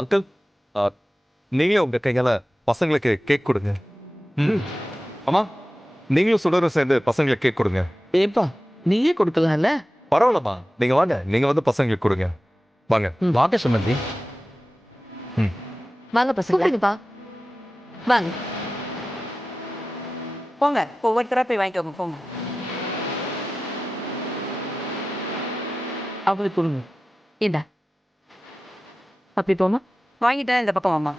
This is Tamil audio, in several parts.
அங்கிள், நீங்களே உங்க கையால பசங்களுக்கு கேக் கொடுங்க. ம். அம்மா, நீங்களும் சுடரும் சேர்ந்து பசங்களுக்கு கேக் கொடுங்க. ஏப்பா நீயே கொடுக்கலாம்ல. பரவாயில்லம்மா, நீங்க வாங்க. நீங்க வந்து பசங்களுக்கு கொடுங்க. வாங்க. வாங்க சுமந்தி. ம். வாங்க பசங்க. கூப்பிடுங்கப்பா. வாங்க. போங்க, ஒவ்வொருத்தரா போய் வாங்கிக்கோங்க போங்க. அப்படி கொடுங்க. இந்தா. அப்படி போமா. வாங்கிட்டேன், இந்த பக்கம் வாமா.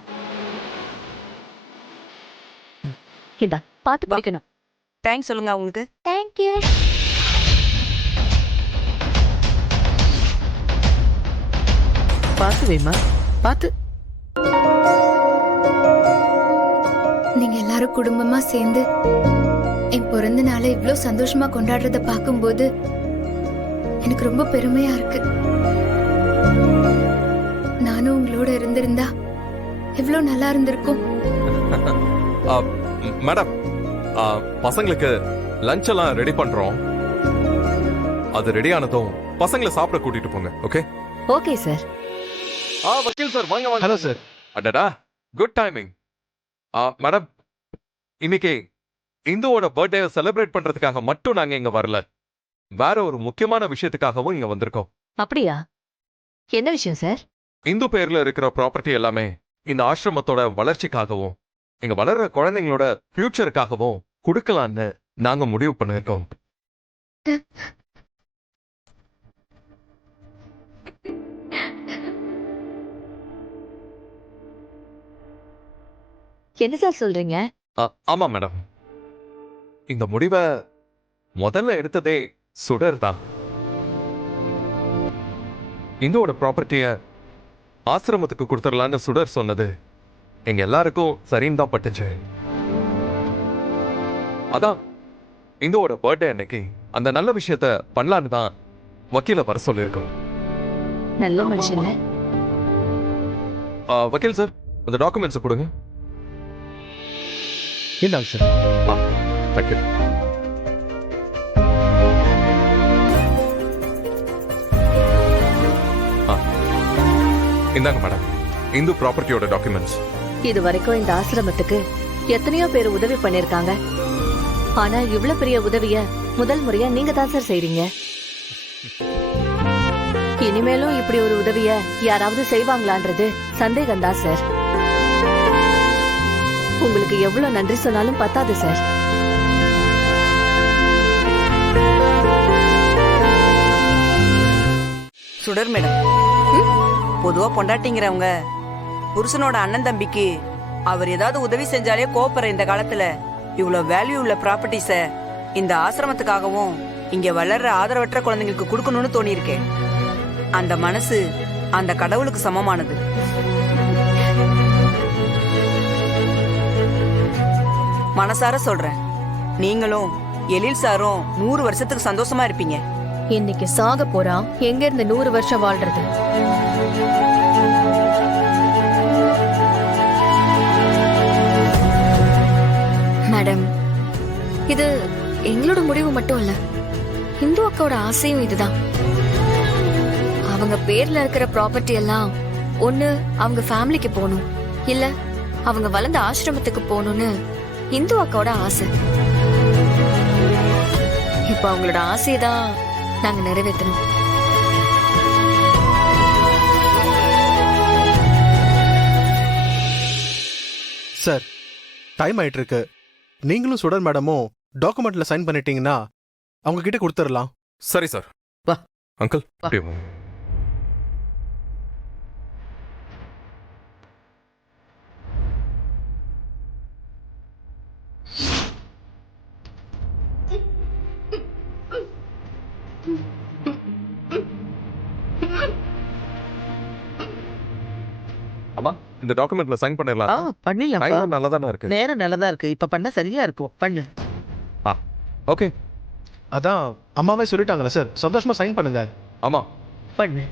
இந்தா. பார்த்து பிடிக்கணும். தேங்க்ஸ் சொல்லுங்க அவங்களுக்கு. தேங்க்யூ. பார்த்து வைமா, பார்த்து. நீங்க எல்லாரும் குடும்பமா சேர்ந்து என் பிறந்த நாளை இவ்ளோ சந்தோஷமா கொண்டாடுறத பார்க்கும்போது எனக்கு ரொம்ப பெருமையா இருக்கு. நானும் உங்களோட இருந்திருந்தா எவ்வளவு நல்லா இருந்திருக்கும். மேடம், பசங்களுக்கு லஞ்ச் எல்லாம் ரெடி பண்றோம். அது ரெடி ஆனதும் பசங்களை சாப்பிட கூட்டிட்டு போங்க. ஓகே? Okay sir. வக்கீல் சார், வாங்க வாங்க. Hello sir. அடடா, குட் டைமிங். மேடம், இன்னைக்கு இந்துவோட பர்த்டே செலிப்ரேட் பண்றதுக்காக மட்டும் நாங்க இங்க வரல. வேற ஒரு முக்கியமான விஷயத்துக்காகவும் இங்க வந்திருக்கோம். அப்படியா? என்ன விஷயம் சார்? இந்து பேர்ல இருக்கிற ப்ராப்பர்ட்டி எல்லாமே இந்த ஆசிரமத்தோட வளர்ச்சிக்காகவும் இங்க வளர்ற குழந்தைங்களோட ஃபியூச்சருக்காகவும் கொடுக்கலான்னு நாங்க முடிவு பண்ணிருக்கோம். என்ன சார் சொல்றீங்க? ஆமா மேடம், இந்த முடிவை முதல்ல எடுத்ததே சுடர் தான். இந்துவோட ப்ராப்பர்ட்டிய ஆசிரமத்துக்கு கொடுத்துடலான்னு சுடர் சொன்னது எங்க எல்லாருக்கும் சரின்னு தான் பட்டுச்சு. அதான் இந்துவோட பர்த்டே அன்னைக்கு அந்த நல்ல விஷயத்த பண்ணலான்னு தான் வக்கீல வர சொல்லியிருக்கோம். நல்ல மனுஷன். வக்கீல் சார், அந்த டாக்குமெண்ட்ஸ் கொடுங்க. இந்தாங்க சார். தேங்க்யூ. இந்தாங்க மேடம், இந்து ப்ராப்பர்ட்டியோட டாக்குமெண்ட்ஸ். இது வரைக்கும் இந்த ஆசிரமத்துக்கு எத்தனையோ பேர் உதவி பண்ணிருக்காங்க. ஆனா இவ்ளோ பெரிய உதவிய முதல் முறையா நீங்க தான் சார் செய்றீங்க. இனிமேலும் இப்படி ஒரு உதவிய யாராவது செய்வாங்களான்றது சந்தேகம் தான் சார். உங்களுக்கு எவ்வளவு நன்றி சொன்னாலும் பத்தாது சார். சுடர் மேடம், பொதுவா பொண்டாட்டிங்கிறவங்க புருஷனோட அண்ணன் தம்பிக்கு அவர் ஏதாவது உதவி செஞ்சாலே கோபப்படுற இந்த காலத்துல இவ்வளவு வேல்யூ உள்ள ப்ராப்பர்ட்டிஸ இந்த ஆசிரமத்துக்காகவும் இங்க வளர்ற ஆதரவற்ற குழந்தைங்களுக்கு கொடுக்கணும்னு தோணியிருக்கேன். அந்த மனசு அந்த கடவுளுக்கு சமமானது. மனசார சொல்றேன், நீங்களும் எழில் சாரும் 100 வருஷத்துக்கு சந்தோஷமா இருப்பீங்க. இன்னைக்கு சாக போறான், எங்க இருந்து 100 வருஷம் வாழ்றது? மேடம், இது எங்களோட முடிவு மட்டும் இல்ல, இந்து அக்காவோட ஆசையும் இதுதான். அவங்க பேர்ல இருக்கிற ப்ராப்பர்ட்டி எல்லாம் ஒண்ணு அவங்க ஃபேமிலிக்கு போகணும், இல்ல அவங்க வளர்ந்த ஆசிரமத்துக்கு போகணும்னு இந்து அக்காவோட ஆசை. இப்ப அவங்களோட ஆசையை தான் நாங்க நிறைவேற்றணும். சார், டைம் ஆயிட்டு இருக்கு. நீங்களும் சுடர் மேடமும் டாக்குமெண்ட்ல சைன் பண்ணிட்டீங்கன்னா அவங்க கிட்ட கொடுத்துடலாம். சரி சார். வா. அங்கிள், வா. அப்படியே வாங்க. அம்மா, இந்த டாக்குமெண்ட்ல சைன் பண்ணிடலாம். பண்ணிடலாம். டைம் நல்லா தானே இருக்கு. நேரம் நல்லதா இருக்கு. இப்ப பண்ணா சரியா இருக்கும். பண்ணு. ஓகே. அதான் அம்மாவே சொல்லிட்டாங்களே சார், சந்தோஷமா சைன் பண்ணுங்க. ஆமா, பண்ணு.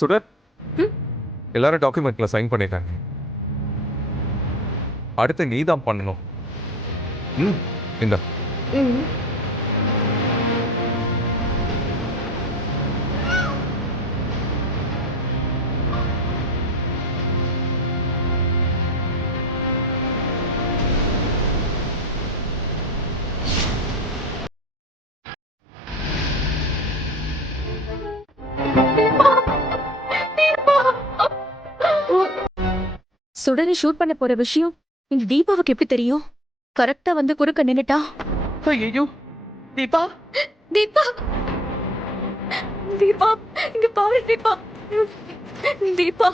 சுடர் எல்லாரும் டாக்குமெண்ட்ல சைன் பண்ணிட்டாங்க. அடுத்து நீ தான் பண்ணணும். இந்த சுடனை ஷூட் பண்ண போற விஷயம் இந்த தீபாவுக்கு எப்படி தெரியும்? கரெக்டா வந்து குறுக்க நின்னுட்டா. ஐயோ தீபா தீபா தீபா இங்க பாரு தீபா. தீபா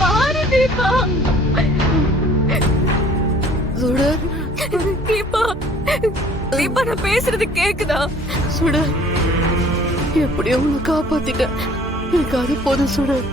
பாரு தீபா. சுடர் தீபா தீபா நான் பேசுறது கேக்குதா? சுடர் எப்படியோ உன்னை காப்பாத்திட்டேன். எனக்கு அது போதும் சுடர்.